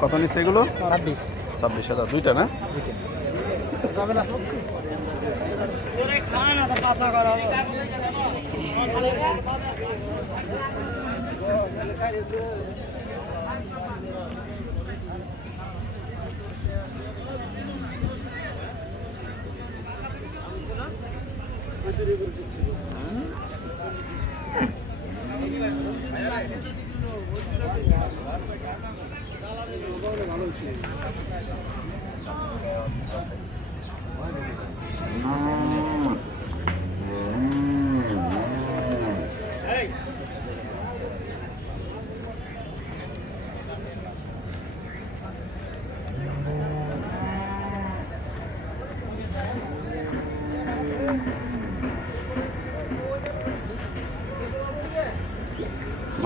কত? নিচ্ছে এগুলো? ছাব্বিশ। ছাব্বিশ হাজার দুইটা না? যাবে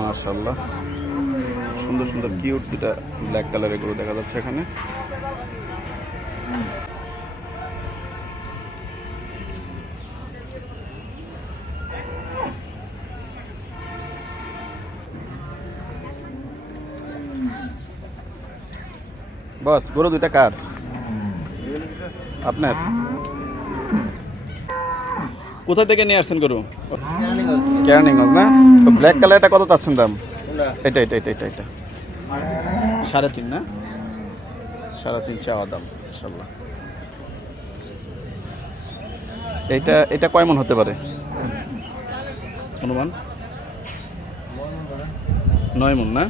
মাশাল্লাহ সুন্দর সুন্দর কিউট দুটা ব্ল্যাক কালারের গরু দেখা যাচ্ছে এখানে। বস, গরু দুইটা কার? আপনার? কোথা থেকে নিয়ে আসছেন গরু? কেরানীগঞ্জ না? তো ব্ল্যাক কালারটা কত চাচ্ছেন দাম? এটা এটা এটা এটা এটা। সাড়ে তিন না? সাড়ে তিন চাওয়া দাম ইনশাল্লাহ এইটা এটা কয় মন হতে পারে? অনুমান? নয় মন না?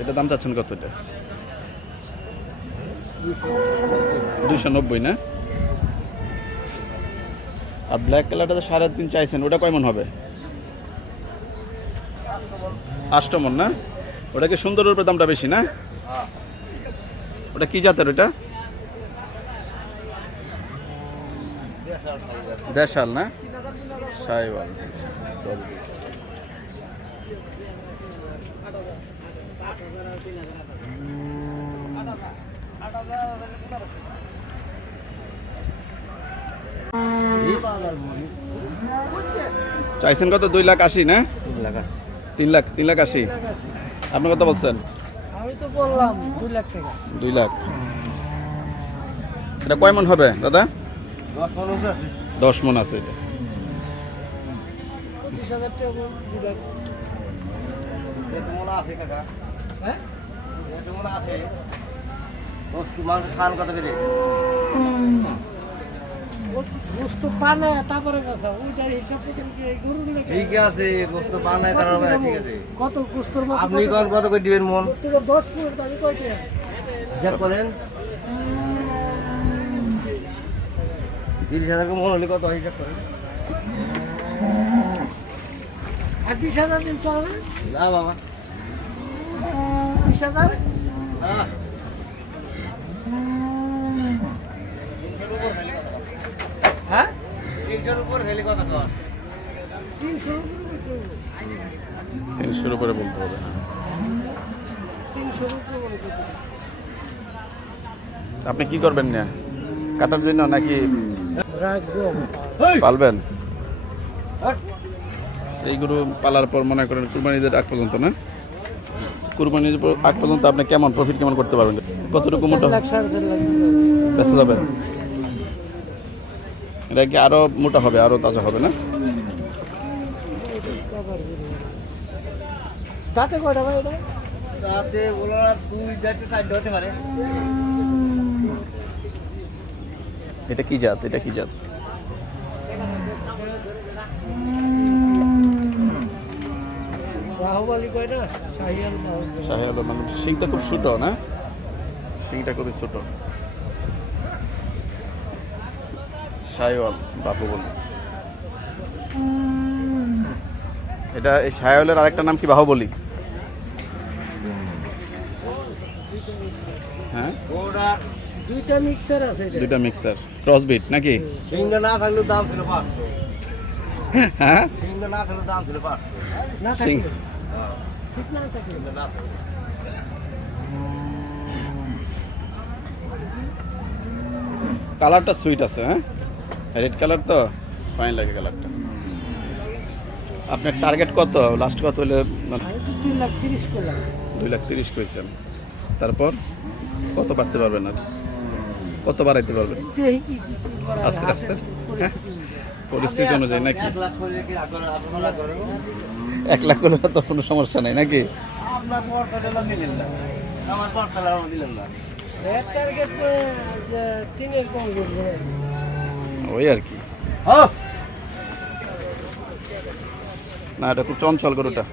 এটা দাম চাচ্ছেন কত এটা? দুশো নব্বই না? আর ব্ল্যাক কালারটা তো সাড়ে তিন চাইছেন ওটা কয় মন হবে? আষ্টমন, না? ওটা কি সুন্দরের উপরে দামটা বেশি, না? ওটা কি জাতের ওটা দেশাল, না? সাইওয়াল চাইছেন কত? দুই লাখ আশি, না? তিন লাখ তিন লাখ আশি। আপনি কত বলছেন? আমি তো বললাম দুই লাখ টাকা। দুই লাখ। এটা কয় মন হবে দাদা? দশ মন আছে। এটা বল, দুই লাখ। হ্যাঁ? গোস্ত পানে তারপরে গেছে। ওইটার হিসাব ঠিক আছে গোস্ত তার ঠিক আছে। কত গোস্তর মতো আপনি কোন কত করে দিবেন মন? দশ ফুট হিসাব করেন। তিরিশ হাজার মন হলে কত হয় হিসাব করেন। আর বিশ হাজার দিন চলে না? না বাবা। বিশ হাজার না হ্যাঁ তিনশোর উপর তিনশোর বলতে হবে তিনশো আপনি কি করবেন না কাটার জন্য নাকি পালবেন? এই গরু পালার পর মনে করেন কুরবানিদের আগ পর্যন্ত না? কুরবানির আগ পর্যন্ত আপনি কেমন প্রফিট কেমন করতে পারবেন? কতটুকু মোটা বেঁচে যাবে? এটা কি আরও মোটা হবে আরও তাজা হবে না? দাঁতে কয়টা ভাই এটা? না দুই চারটে চারটে হতে পারে। এটা কি জাত? এটা কি জাত? বাহুবালি কয়টা? শাহিয়াল মানে শিংটা খুব ছোট না? সিংটা খুবই ছোট। সাইওয়াল বাপু বলি এটা এই সাইওয়ালের আরেকটা নাম কি বাহুবলি হ্যাঁ? দুইটা মিক্সার আছে দুইটা মিক্সার ক্রসবিট নাকি? সিংহ না থাকলেও দাম ছিল পাঁচশো। হ্যাঁ? সিংহ না দাম ছিল না সিংহ কালারটা সুইট আছে হ্যাঁ? রেড কালার তো? ফাইন লাগে কালারটা আপনার টার্গেট কত? লাস্ট কত হলে? মানে দুই লাখ তিরিশ কইছেন তারপর? কত বাড়তে পারবেন আর? কত বাড়াইতে পারবেন। আস্তে আস্তে। পরিস্থিতি পরিস্থিতি অনুযায়ী নাকি? এক লাখ করে? তো কোনো সমস্যা নাই নাকি? আমার ওই আর কি। হ্যাঁ। না এটা খুব চঞ্চল গরুটা।